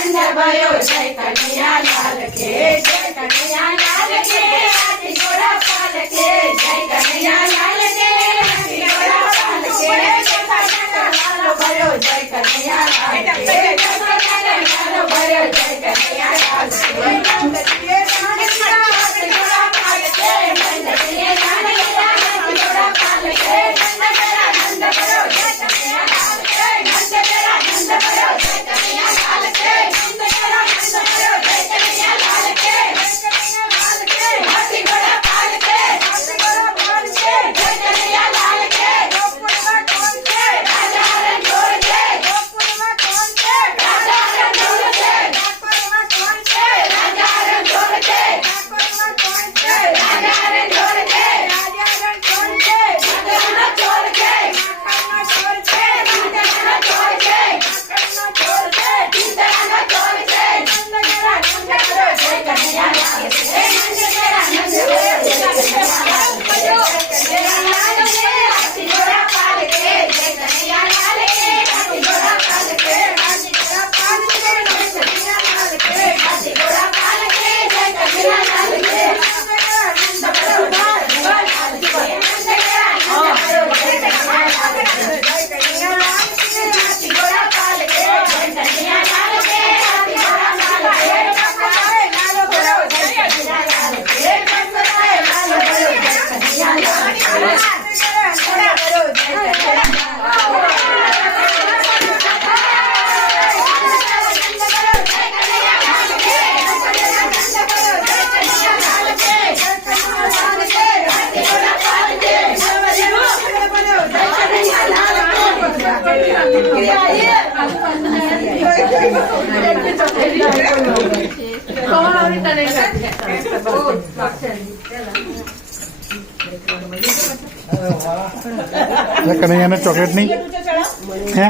आनंद भयो जय कन्हैया लाल के जय कन्हैया लाल के हाथी घोड़ा पाल के जय कन्हैया लाल के हाथी घोड़ा पाल के लाल भयो जय कन्हैया लाल के लाल भयो जय कन्हैया लाल के हाथी घोड़ा पाल के नंद के लाल के हाथी घोड़ा पाल के नंद भयो जय कन्हैया लाल के नंद भयो जय कन्हैया लाल के नंद भयो जय कन्हैया लाल के हाथी घोड़ा पाल के जय कन्हैया लाल के राजा रण छोड़ के राजा रण छोड़ के राजा रण छोड़ के राजा रण छोड़ के कन्हैया ने चॉकलेट नहीं है